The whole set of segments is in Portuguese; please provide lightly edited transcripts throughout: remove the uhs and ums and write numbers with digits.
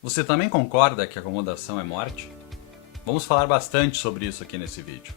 Você também concorda que acomodação é morte? Vamos falar bastante sobre isso aqui nesse vídeo.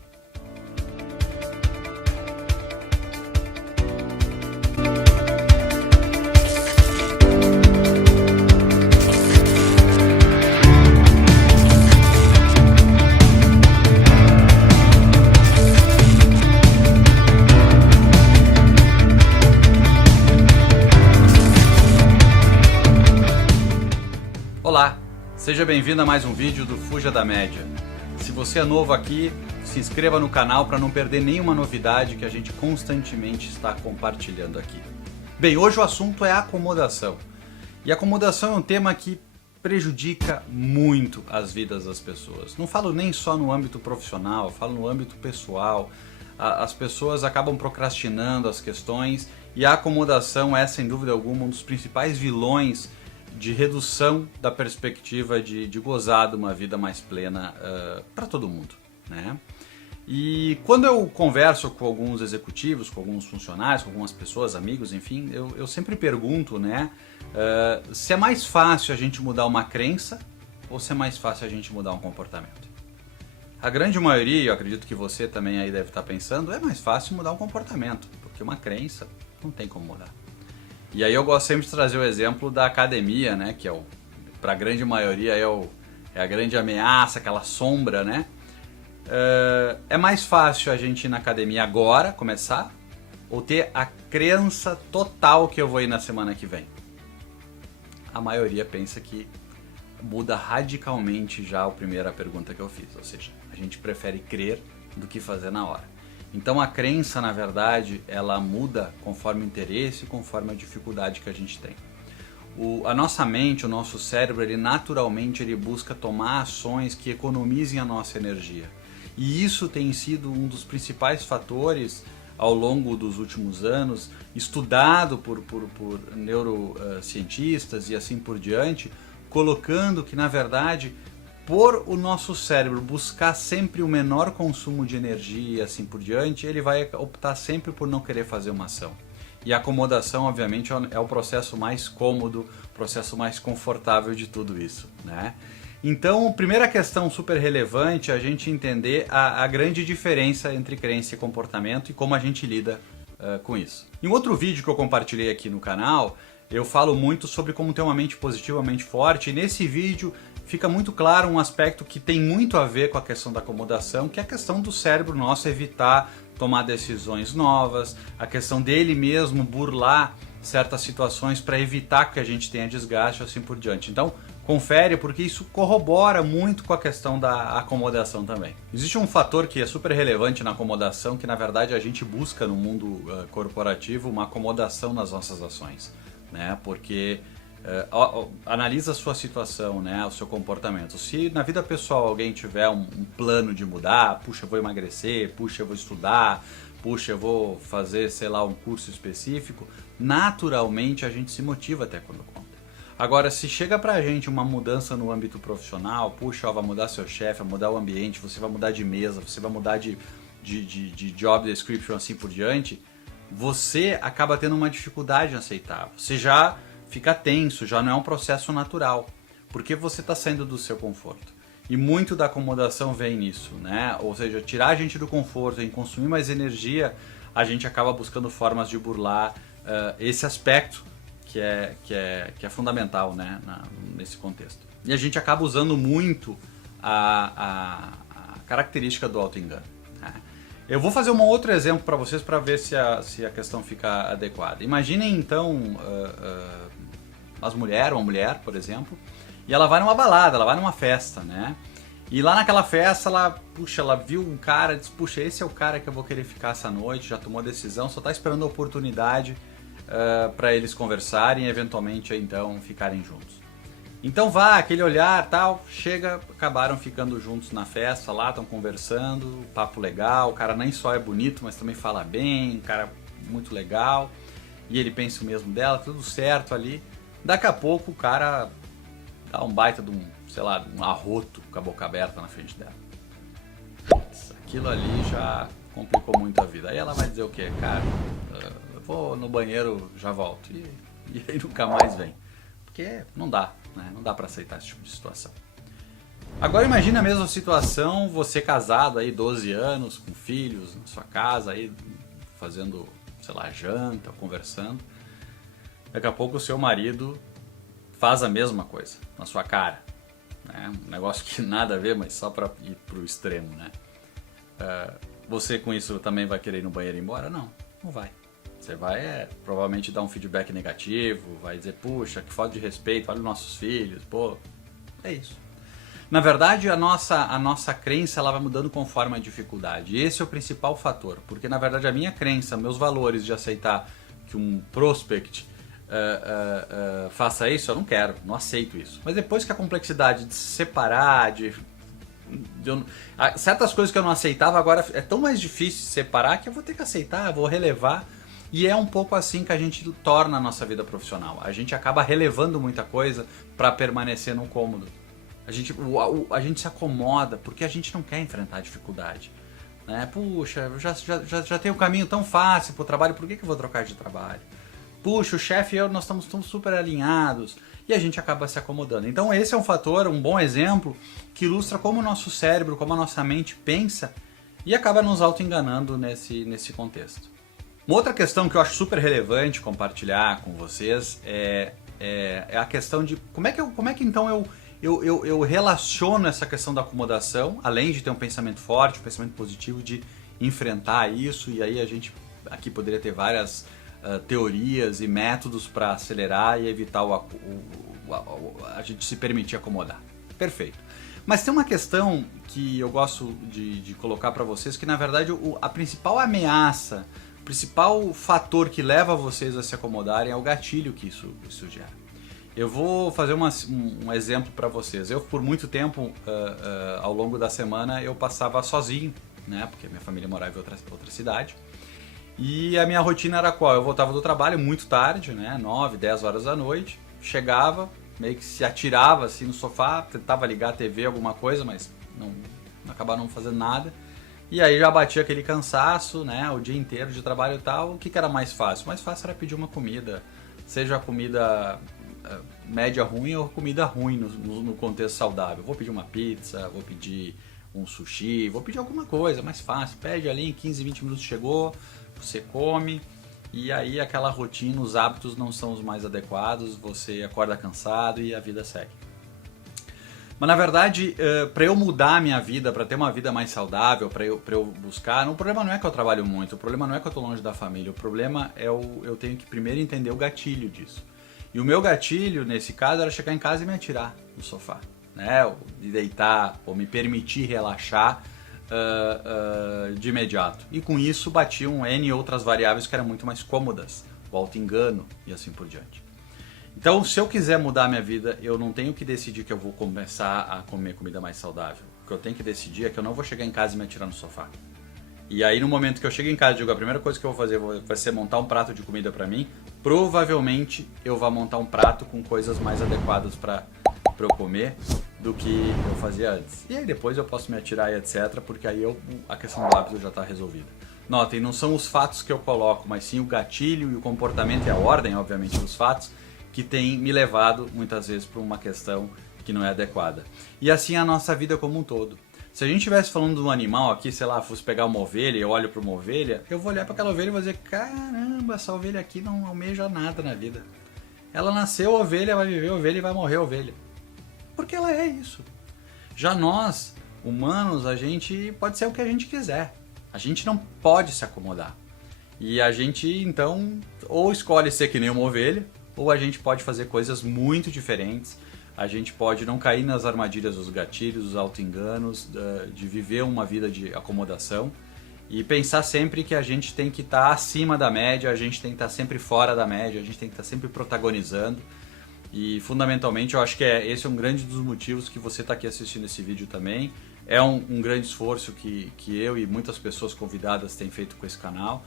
Olá, seja bem-vindo a mais um vídeo do Fuja da Média. Se você é novo aqui, se inscreva no canal para não perder nenhuma novidade que a gente constantemente está compartilhando aqui. Bem, hoje o assunto é acomodação. E acomodação é um tema que prejudica muito as vidas das pessoas. Não falo nem só no âmbito profissional, falo no âmbito pessoal. As pessoas acabam procrastinando as questões e a acomodação é, sem dúvida alguma, um dos principais vilões de redução da perspectiva de gozar de uma vida mais plena para todo mundo, né? E quando eu converso com alguns executivos, com alguns funcionários, com algumas pessoas, amigos, enfim, eu sempre pergunto, né, se é mais fácil a gente mudar uma crença ou se é mais fácil a gente mudar um comportamento. A grande maioria, eu acredito que você também aí deve estar pensando, é mais fácil mudar um comportamento, porque uma crença não tem como mudar. E aí eu gosto sempre de trazer o exemplo da academia, né, que para a grande maioria é a grande ameaça, aquela sombra, né? É mais fácil a gente ir na academia agora, começar, ou ter a crença total que eu vou ir na semana que vem? A maioria pensa que muda radicalmente já a primeira pergunta que eu fiz, ou seja, a gente prefere crer do que fazer na hora. Então a crença, na verdade, ela muda conforme o interesse e conforme a dificuldade que a gente tem. A nossa mente, o nosso cérebro, ele naturalmente busca tomar ações que economizem a nossa energia. E isso tem sido um dos principais fatores ao longo dos últimos anos, estudado por neurocientistas e assim por diante, colocando que, na verdade, por o nosso cérebro buscar sempre o menor consumo de energia e assim por diante, ele vai optar sempre por não querer fazer uma ação. E a acomodação, obviamente, é o processo mais cômodo, o processo mais confortável de tudo isso, né? Então, primeira questão super relevante é a gente entender a grande diferença entre crença e comportamento e como a gente lida com isso. Em outro vídeo que eu compartilhei aqui no canal, eu falo muito sobre como ter uma mente positiva, uma mente forte, e nesse vídeo fica muito claro um aspecto que tem muito a ver com a questão da acomodação, que é a questão do cérebro nosso evitar tomar decisões novas, a questão dele mesmo burlar certas situações para evitar que a gente tenha desgaste e assim por diante. Então, confere, porque isso corrobora muito com a questão da acomodação também. Existe um fator que é super relevante na acomodação, que na verdade a gente busca no mundo corporativo uma acomodação nas nossas ações, né? Porque analisa a sua situação, né, o seu comportamento. Se na vida pessoal alguém tiver um plano de mudar, puxa, eu vou emagrecer, puxa, eu vou estudar, puxa, eu vou fazer, sei lá, um curso específico, naturalmente a gente se motiva até quando conta. Agora, se chega pra gente uma mudança no âmbito profissional, puxa, ó, vai mudar seu chefe, vai mudar o ambiente, você vai mudar de mesa, você vai mudar de job description, assim por diante, você acaba tendo uma dificuldade em aceitar. Você já fica tenso, já não é um processo natural, porque você está saindo do seu conforto. E muito da acomodação vem nisso, né? Ou seja, tirar a gente do conforto, em consumir mais energia, a gente acaba buscando formas de burlar esse aspecto que é fundamental, né, nesse contexto. E a gente acaba usando muito a característica do auto-engano, né? Eu vou fazer um outro exemplo para vocês para ver se a questão fica adequada. Imaginem então uma mulher, por exemplo, e ela vai numa balada, ela vai numa festa, né? E lá naquela festa, ela viu um cara, disse, puxa, esse é o cara que eu vou querer ficar essa noite, já tomou a decisão, só está esperando a oportunidade para eles conversarem e eventualmente então ficarem juntos. Então aquele olhar, tal, chega, acabaram ficando juntos na festa lá, estão conversando, papo legal, o cara nem só é bonito, mas também fala bem, um cara muito legal, e ele pensa o mesmo dela, tudo certo ali. Daqui a pouco o cara dá um baita de um arroto com a boca aberta na frente dela. Putz, aquilo ali já complicou muito a vida. Aí ela vai dizer o quê? Cara, eu vou no banheiro, já volto. E aí nunca mais vem. Porque não dá. né? Não dá para aceitar esse tipo de situação. Agora imagina a mesma situação, você casado aí 12 anos, com filhos na sua casa, aí fazendo, sei lá, janta, conversando. Daqui a pouco o seu marido faz a mesma coisa na sua cara. Né? Um negócio que nada a ver, mas só para ir pro extremo, né? Você com isso também vai querer ir no banheiro e ir embora? Não, não vai. Você vai provavelmente dar um feedback negativo, vai dizer, puxa, que falta de respeito, olha os nossos filhos, pô, é isso. Na verdade, a nossa crença ela vai mudando conforme a dificuldade. Esse é o principal fator, porque na verdade a minha crença, meus valores de aceitar que um prospect faça isso, eu não quero, não aceito isso. Mas depois que a complexidade de se separar, certas coisas que eu não aceitava, agora é tão mais difícil separar que eu vou ter que aceitar, vou relevar. E é um pouco assim que a gente torna a nossa vida profissional. A gente acaba relevando muita coisa para permanecer no cômodo. A gente se acomoda porque a gente não quer enfrentar a dificuldade. Né? Puxa, já tenho um caminho tão fácil para o trabalho, por que eu vou trocar de trabalho? Puxa, o chefe e eu, nós estamos super alinhados. E a gente acaba se acomodando. Então esse é um fator, um bom exemplo, que ilustra como o nosso cérebro, como a nossa mente pensa e acaba nos auto-enganando nesse contexto. Uma outra questão que eu acho super relevante compartilhar com vocês é a questão de como é que então eu relaciono essa questão da acomodação, além de ter um pensamento forte, um pensamento positivo de enfrentar isso, e aí a gente aqui poderia ter várias teorias e métodos para acelerar e evitar a gente se permitir acomodar. Perfeito. Mas tem uma questão que eu gosto de colocar para vocês, que na verdade a principal ameaça, o principal fator que leva vocês a se acomodarem é o gatilho que isso gera. Eu vou fazer um exemplo para vocês. Eu, por muito tempo, ao longo da semana, eu passava sozinho, né? Porque minha família morava em outra cidade. E a minha rotina era qual? Eu voltava do trabalho muito tarde, né? 9, 10 horas da noite. Chegava, meio que se atirava assim no sofá, tentava ligar a TV, alguma coisa, mas acabava não fazendo nada. E aí já batia aquele cansaço, né? O dia inteiro de trabalho e tal. O que era mais fácil? O mais fácil era pedir uma comida, seja a comida média ruim ou comida ruim no contexto saudável. Vou pedir uma pizza, vou pedir um sushi, vou pedir alguma coisa mais fácil. Pede ali, em 15, 20 minutos chegou, você come. E aí aquela rotina, os hábitos não são os mais adequados, você acorda cansado e a vida segue. Mas na verdade, para eu mudar a minha vida, para ter uma vida mais saudável, para eu buscar, o problema não é que eu trabalho muito, o problema não é que eu estou longe da família, o problema é eu tenho que primeiro entender o gatilho disso. E o meu gatilho, nesse caso, era chegar em casa e me atirar no sofá, né? Ou de deitar, ou me permitir relaxar de imediato. E com isso batiam N outras variáveis que eram muito mais cômodas, o auto-engano e assim por diante. Então, se eu quiser mudar a minha vida, eu não tenho que decidir que eu vou começar a comer comida mais saudável. O que eu tenho que decidir é que eu não vou chegar em casa e me atirar no sofá. E aí, no momento que eu chego em casa e digo, a primeira coisa que eu vou fazer vai ser montar um prato de comida para mim, provavelmente eu vou montar um prato com coisas mais adequadas para eu comer do que eu fazia antes. E aí depois eu posso me atirar e etc, porque aí a questão do hábito já está resolvida. Notem, não são os fatos que eu coloco, mas sim o gatilho e o comportamento e a ordem, obviamente, dos fatos, que tem me levado muitas vezes para uma questão que não é adequada. E assim a nossa vida como um todo. Se a gente estivesse falando de um animal aqui, sei lá, fosse pegar uma ovelha, eu olho para uma ovelha, eu vou olhar para aquela ovelha e vou dizer, caramba, essa ovelha aqui não almeja nada na vida. Ela nasceu ovelha, vai viver ovelha e vai morrer ovelha. Porque ela é isso. Já nós, humanos, a gente pode ser o que a gente quiser. A gente não pode se acomodar. E a gente, então, ou escolhe ser que nem uma ovelha, ou a gente pode fazer coisas muito diferentes. A gente pode não cair nas armadilhas dos gatilhos, dos auto-enganos, de viver uma vida de acomodação e pensar sempre que a gente tem que estar acima da média, a gente tem que estar sempre fora da média, a gente tem que estar sempre protagonizando. E fundamentalmente eu acho que esse é um grande dos motivos que você está aqui assistindo esse vídeo também. É um grande esforço que eu e muitas pessoas convidadas têm feito com esse canal.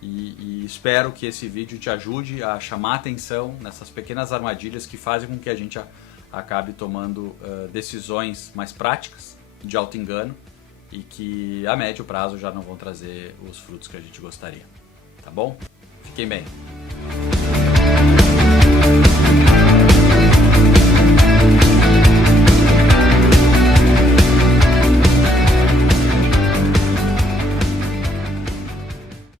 E espero que esse vídeo te ajude a chamar atenção nessas pequenas armadilhas que fazem com que a gente acabe tomando decisões mais práticas de auto-engano e que a médio prazo já não vão trazer os frutos que a gente gostaria. Tá bom? Fiquem bem!